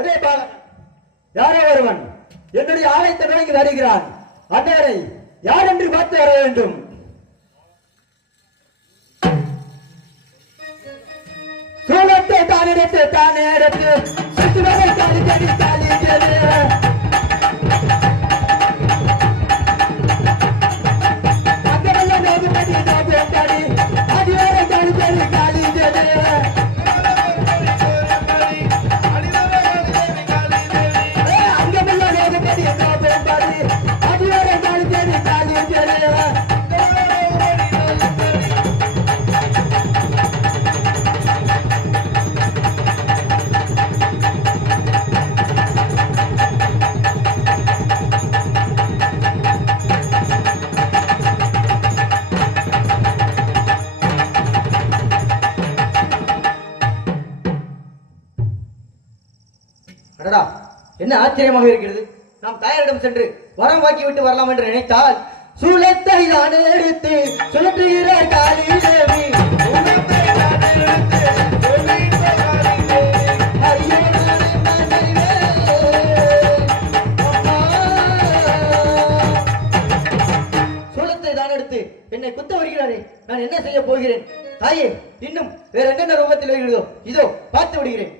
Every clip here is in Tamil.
அதே யாரோ ஒருவன் என்னுடைய ஆலயத்தை நோக்கி வருகிறான். அண்ணனை யார் என்று பார்த்து வர வேண்டும். சூழத்தை தானே எடுத்து சுற்றுவதை தாலி தேடி தாலி தேடி அங்கமெல்லாம் நோகுமதி நோகுத்தாடி அடியோரை தாலி தேடி தாலி தேடி அங்கமெல்லாம் நோகுமதி நோகுத்தாடி அடியோரை தாலி தேடி தாலி தேடி என்ன ஆச்சரியமாக இருக்கிறது. நாம் தாயாரிடம் சென்று வரம் வாக்கி விட்டு வரலாம் என்று நினைத்தால் சூலத்தை நான் எடுத்து சுழற்றுகிறார் காளி தேவி. சூலத்தை தான் எடுத்து என்னை குத்த வருகிறாரே, நான் என்ன செய்ய போகிறேன்? தாயே, இன்னும் வேற என்னென்ன ரூபத்தில் வருகிறதோ இதோ பார்த்து விடுகிறேன்.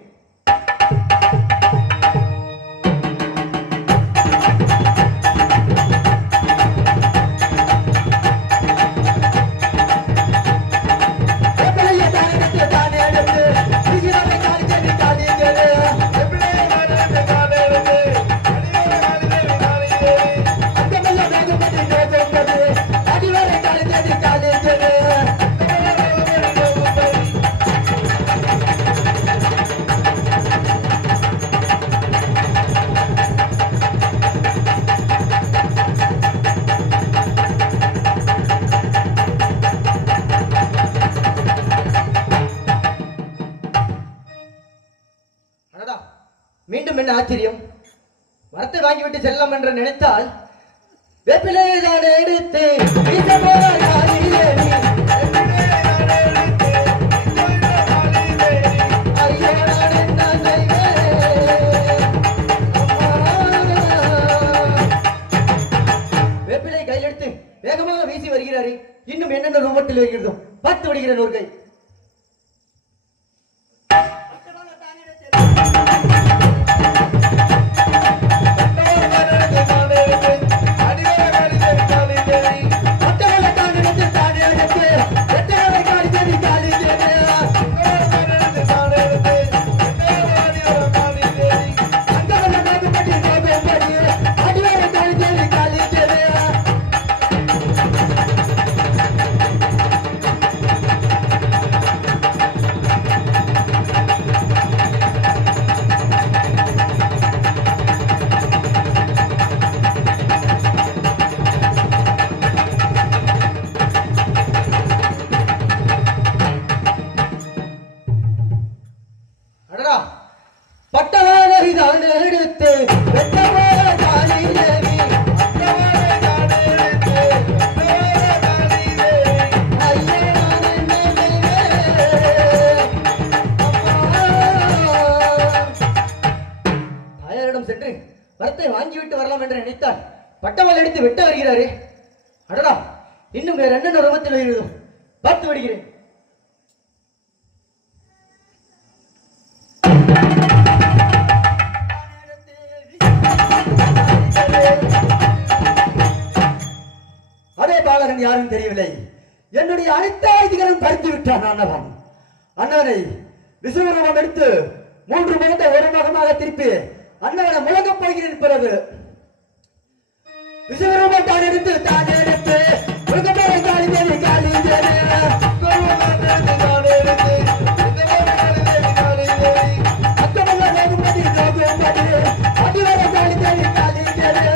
மீண்டும் என்ன ஆச்சரியம்? மரத்தை வாங்கிவிட்டு செல்லலாம் என்று நினைத்தால் வேப்பிலையை தான் எடுத்து வேப்பிலை கையில் எடுத்து வேகமாக வீசி வருகிறாரே, இன்னும் என்னென்ன ரூபத்தில் வருகிறதோ பார்த்து விடுகிறேன். ஒரு கை சென்று வரத்தை வாங்கிவிட்டு வரலாம் என்று நினைத்தால் பட்டவால் எடுத்து வெட்ட வருகிறாரே. அடடா, இன்னும் வேற என்னென்ன ரூபத்தில் வருகிறதோ பார்த்து விடுகிறேன். அதே பாலகன் யாரும் தெரியவில்லை. என்னுடைய அனைத்து ஆயுதங்களும் பறித்து விட்டான் அண்ணவன். அண்ணவனை விசுவரூபம் எடுத்து 3 முகத்தை ஒரு முகமாக திருப்பி அண்ணவனை முழங்கப் போகிறேன். பிறகு விசுவரூபம் தான் எடுத்து முழுக்கப்போரை காளி தேவி காளி தேவி அக்கமெல்லாம் நோகும்படி நோகும்படி அடிவர காளி தேவி காளி தேவி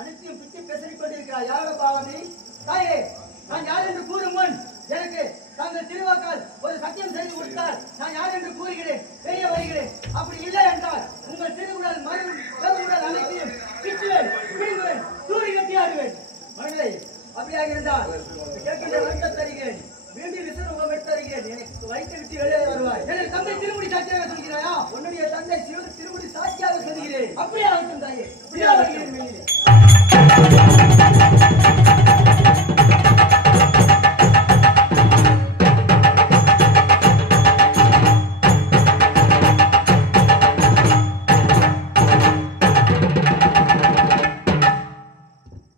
அனைத்தையும் பிச்சு பேசிக் கொண்டிருக்கிறார். யாரோட பாவம் நீ? தாயே, நான் யார் என்று கூறும் முன் எனக்கு தாங்கள் திருவாக்கால் ஒரு சத்தியம் செய்து கொடுத்தால் நான் யார் என்று கூறுகிறேன், தெரிய வருகிறேன். அப்படி இல்லை என்றால் உங்கள் திருவுடல் மறுவுடல் அனைத்தையும் பிச்சுவேன், பிடுங்குவேன், தூரி கட்டி ஆடுவேன். மகளே, அப்படியாக இருந்தால் கேட்கின்ற வருத்தம் தருகிறேன். மீண்டும் விசுவரூபம் எடுத்து தருகிறேன். எனக்கு வைத்து விட்டு வெளியே வருவாய். எனக்கு தந்தை திருமுடி சாட்சியாக சொல்கிறாயா? உன்னுடைய தந்தை திருமுடி சாட்சியாக சொல்கிறேன். அப்படியே ஆகட்டும் தாயே. அப்படியே வருகிறேன் வெளியே.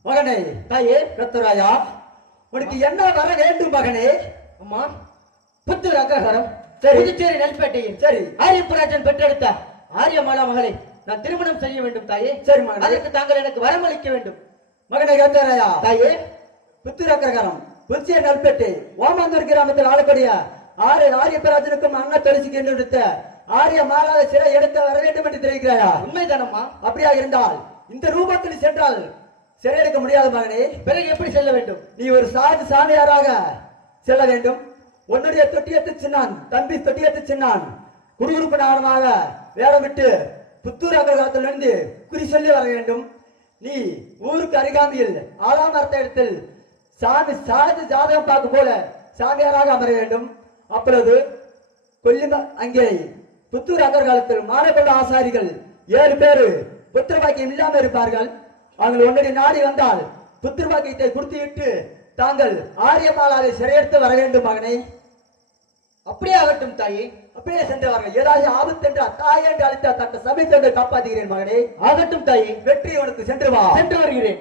மகனே, தாயே, கத்தராயா, உனக்கு என்ன வர வேண்டும் மகனே? அம்மா, புத்தூர் அக்ரஹாரம், சரி. புதுச்சேரி நெல்பேட்டையில் சரி. ஆரியப்பராஜன் பெற்றெடுத்த ஆரியமாலா மகளை நான் திருமணம் செய்ய வேண்டும் தாயே. சரி மகனே. அதற்கு தாங்கள் எனக்கு வரமளிக்க வேண்டும். மகனே கத்தராயா, தாயே, புத்தூர் அக்ரஹாரம், புதுச்சேரி நெல்பேட்டை ஓமாந்தூர் கிராமத்தில் ஆளக்கூடிய ஆரியப்பராஜனுக்கும் அண்ணா தொழிற்சிக்கு எடுத்த ஆரிய மாலாவை சிறை எடுத்து வர வேண்டும் என்று தெரிவிக்கிறாயா? உண்மைதானம்மா? அப்படியாக இருந்தால் இந்த ரூபத்தில் சென்றால் சிறை எடுக்க முடியாது மகனே. பிறகு எப்படி செல்ல வேண்டும்? நீ ஒரு சாது சாமியாராக செல்ல வேண்டும். உன்னுடைய தொட்டியத்து சின்னான் தம்பி தொட்டியத்து சின்னான் குறுகுறுப்பு நாடமாக வேடம் விட்டு புத்தூர் அகலத்திலிருந்து குறி சொல்லி வர வேண்டும். நீ ஊருக்கு அருகாமையில் ஆலாமரத்த இடத்தில் சாமி சாது ஜாதகம் பார்க்க போல சாமியாராக அமர வேண்டும். அப்பொழுது கொல்லிம அங்கே புத்தூர் அகர்காலத்தில் மானக்கொண்ட ஆசாரிகள் 7 பேரு புத்திர பாக்கியம் இல்லாமல் இருப்பார்கள். அவர்கள் உன்னுடைய நாடி வந்தால் புத்திர பாக்கியத்தை கொடுத்துவிட்டு தாங்கள் ஆரியமாலாவை சிறையெடுத்து வர வேண்டும் மகனை. அப்படியே ஆகட்டும் தாயே. அப்படியே சென்றவர்கள் ஏதாவது ஆபத்து என்று தாயே என்று அழைத்த தட்ட சமயத்தை காப்பாற்றுகிறேன் மகனே. ஆகட்டும் தாயே. வெற்றி உனக்கு சென்று வா. சென்று வருகிறேன்.